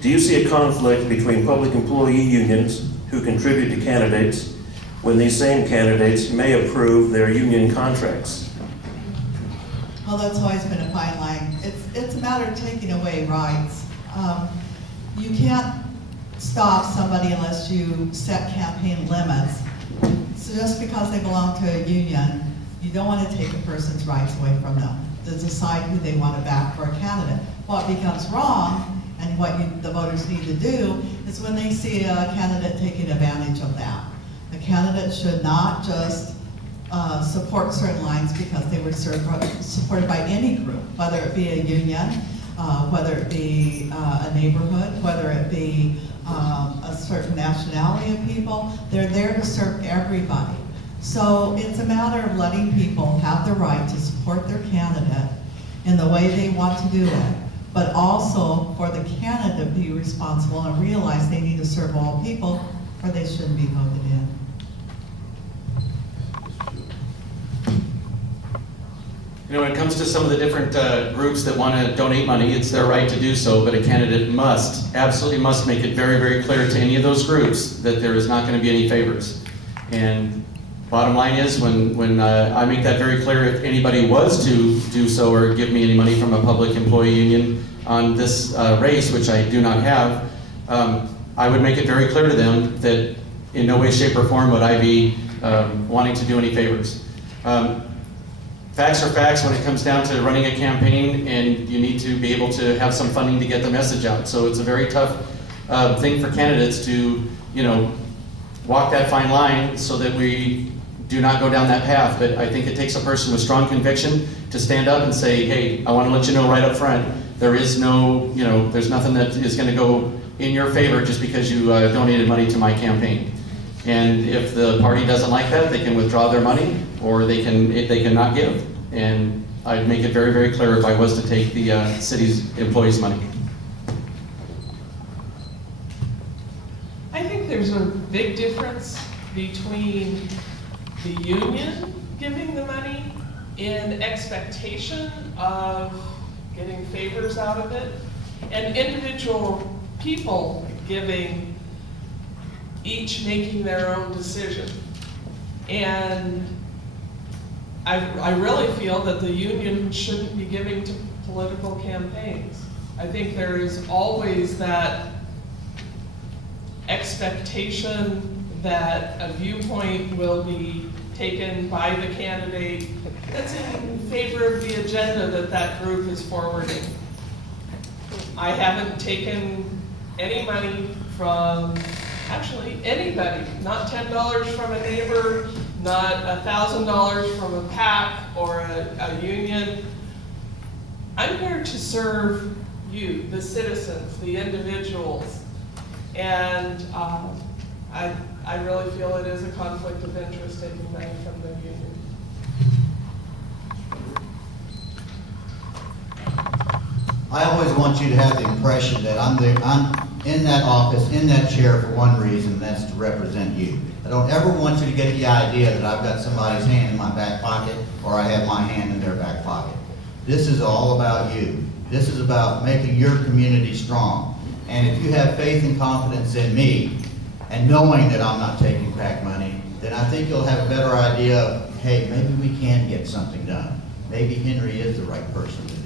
Do you see a conflict between public employee unions who contribute to candidates when these same candidates may approve their union contracts? Well, that's always been a fine line. It's a matter of taking away rights. You can't stop somebody unless you set campaign limits. So just because they belong to a union, you don't want to take a person's rights away from them to decide who they want to back for a candidate. What becomes wrong, and what the voters need to do, is when they see a candidate taking advantage of that. The candidate should not just support certain lines because they were supported by any group, whether it be a union, whether it be a neighborhood, whether it be a certain nationality of people. They're there to serve everybody. So it's a matter of letting people have the right to support their candidate in the way they want to do it, but also for the candidate to be responsible and realize they need to serve all people or they shouldn't be voted in. You know, when it comes to some of the different groups that want to donate money, it's their right to do so, but a candidate must, absolutely must make it very, very clear to any of those groups that there is not going to be any favors. And bottom line is, when I make that very clear, if anybody was to do so or give me any money from a public employee union on this race, which I do not have, I would make it very clear to them that in no way, shape, or form would I be wanting to do any favors. Facts are facts when it comes down to running a campaign, and you need to be able to have some funding to get the message out. So it's a very tough thing for candidates to, you know, walk that fine line so that we do not go down that path. But I think it takes a person with strong conviction to stand up and say, hey, I want to let you know right up front, there is no, you know, there's nothing that is going to go in your favor just because you donated money to my campaign. And if the party doesn't like that, they can withdraw their money, or they can not give. And I'd make it very, very clear if I was to take the city's employees' money. I think there's a big difference between the union giving the money in expectation of getting favors out of it, and individual people giving, each making their own decision. And I really feel that the union shouldn't be giving to political campaigns. I think there is always that expectation that a viewpoint will be taken by the candidate that's in favor of the agenda that that group is forwarding. I haven't taken any money from actually anybody, not $10 from a neighbor, not $1,000 from a PAC or a union. I'm here to serve you, the citizens, the individuals, and I really feel it is a conflict of interest taking money from the union. I always want you to have the impression that I'm in that office, in that chair for one reason, and that's to represent you. I don't ever want you to get the idea that I've got somebody's hand in my back pocket or I have my hand in their back pocket. This is all about you. This is about making your community strong. And if you have faith and confidence in me and knowing that I'm not taking PAC money, then I think you'll have a better idea of, hey, maybe we can get something done. Maybe Henry is the right person to